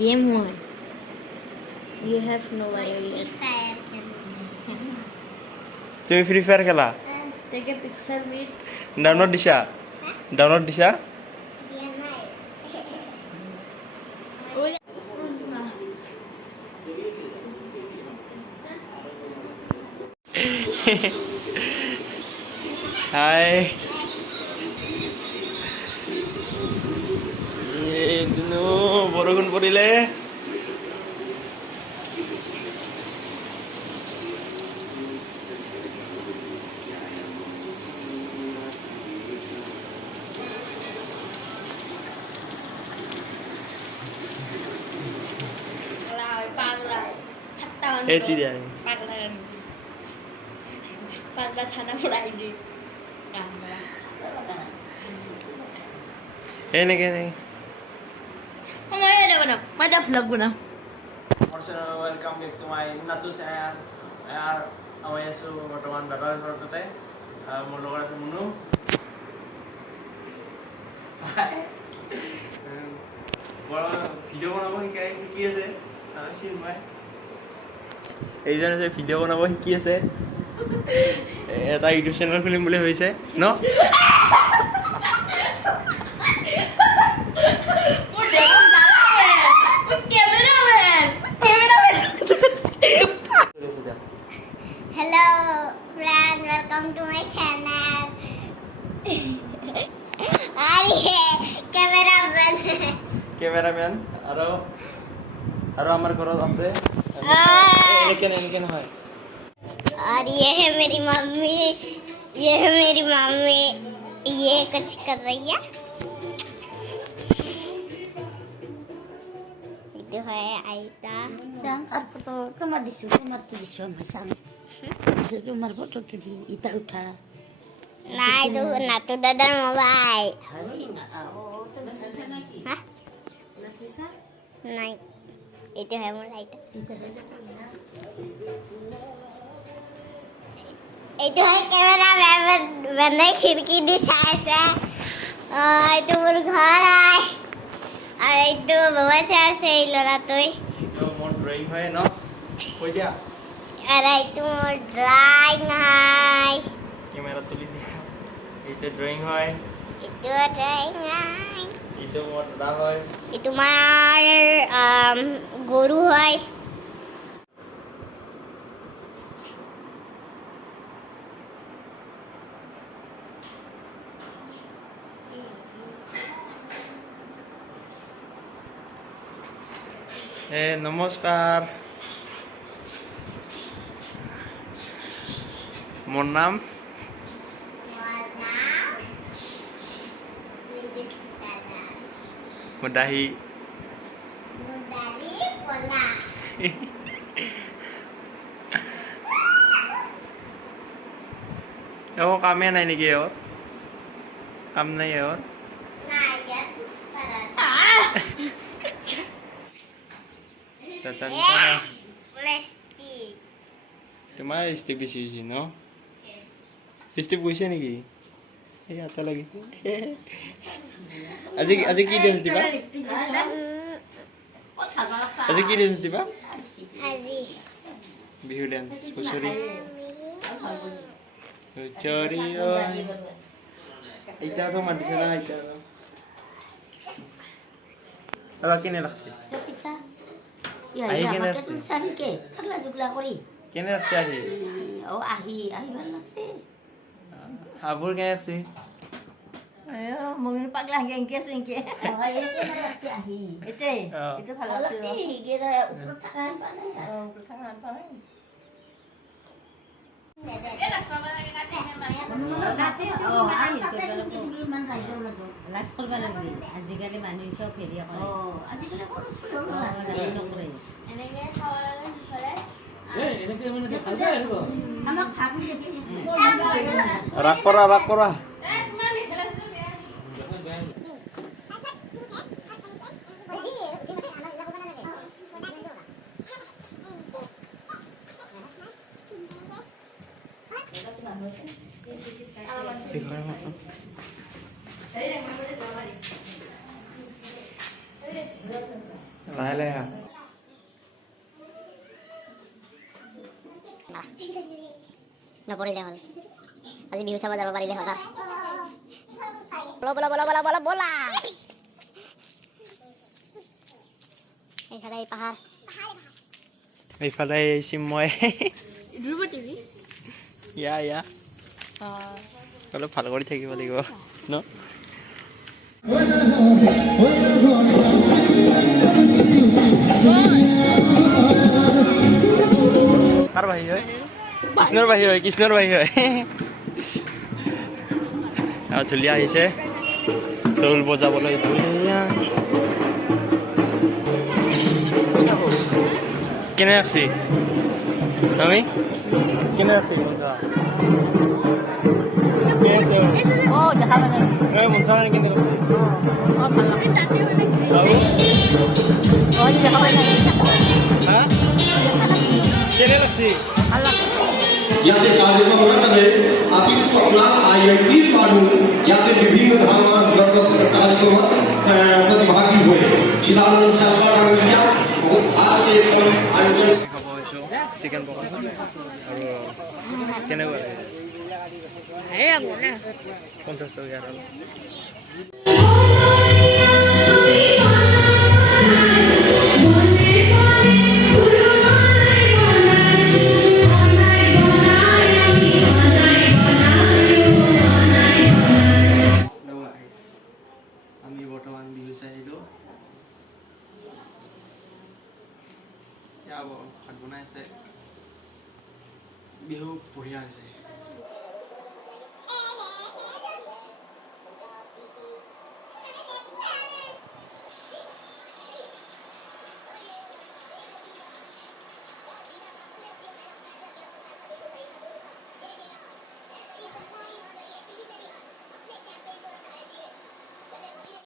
Game 1. You have no idea. তুমি free fire খেলা Take a picture with. Download দিছা download দিছা হাই দিনু বৰষুণ পৰিলে এই তিরিয়া Pagla thana mulai ji. এই নাকি নাই Amay ada mana? Ada vlog mana? Welcome back to my নাটু চ্যানেল আর আমি আছো বৰ্তমান দাদাৰ ঘৰতে মোৰ লগত আছে মুনু ভিডিঅ' বনাব শিকি আছে চিন্ময় এইজন আছে ভিডিঅ' বনাব শিকি আছে এটা ইউটিউব চেনেল খুলিম বুলি ভাবিছে ন Hello friend, welcome to my channel. cameraman আৰু আমাৰ ঘৰত আছে এনেকে নহয় और ये है मेरी मम्मी, ये है मेरी मम्मी, ये कुछ कर रही है। itu है Aita. Sang foto kamar disu kamar tu disu masang. Disu kamar foto tu di ita utha. Nah itu natu dadan mobile. Oh, tu nasi lagi. Hah? Nasi sa? Naik. Itu है mulai itu. Itu है camera मैंने खिड़की दिखाया से itu घर है और itu बहुत से लड़ा तो মোৰ ড্ৰয়িং হয় ন কৈ দিয়া और itu ड्राइंग है কেমেৰা তুলি দিয়া এইটো ড্ৰয়িং হয় itu ड्राइंग है এইটো মোৰ দাদা হয় itu mar guru है নমস্কাৰ মোৰ নাম মুদাহি আকৌ কামে নাই নেকি এওঁৰ কাম নাই এওঁৰ তোমাৰ ষ্টিক বেছি হৈছে ন ষ্টিক গৈছে নেকি ইয়াতে লাগি আজি কি ডেন্স দিবা আজি কি ডেন্স দিবা আজি বিহু ডেন্স হুঁচৰি হুঁচৰি এইটাতো মাতিছে না এইটা আৰু কেনে লাগছে ইয়া আহি ইয়া কেনে আমাকে আছে? তুমি চাহিকে আগলা জুগলা কৰি কেনে লাগছে আহি ও আহি ভাল লাগছে হাবুৰ কেনে লাগছে Ayo, mau minum pak lah, gengke. হয় এতে ভাল লাগছে আহি Itu, Oh. itu ভাল kalau লাগছে গেরা উপর থাকান পারে Oh, tangan apa lagi? ও আহি তো মান ৰাইজৰ লগত লাজ কৰিব লাগে আজিকালি মানুহ চব হেৰি ও কৰে আজিকালি কৰিছো লাজ নকৰে এনেকে খাব লাগে সিফালে আমাক ভাবি দেখি ৰাগ কৰা লাহে লাহে হা নপৰিলে হ'ল আজি বিহু চাব যাব পাৰিলে হ'ল বলা এইফালে এই পাহাৰ এইফালে আহিছে মই Dulu TV. ইয়া অলপ ভাল কৰি থাকিব লাগিব ন কাৰ বাহি হয় কৃষ্ণৰ বাহি হয় আৰু ধুলীয়া আহিছে ঢোল বজাবলৈ ধুনীয়া কেনে লাগছি তুমি কেনে লাগছি মঞ্চা Oh, dah mana? মঞ্চা কেনে লাগছি Oh, malam. Oh, dah mana? হা কেনে লাগছি याचे कार्यक्रमामध्ये आपला आयटी मानून याचे विभिन्न कार्यक्रमात प्रतिभागी होय चिदानंद सरकार आज आयोजन খাব হৈছোঁ চিকেন পকৰা আৰু কেনেকুৱা লাগে Eh, mana? 50 টকীয়া আৰু আমি বৰ্তমান বিহু চাই আহিলোঁ ভাত বনাই আছে বিহু বঢ়িয়া হৈছে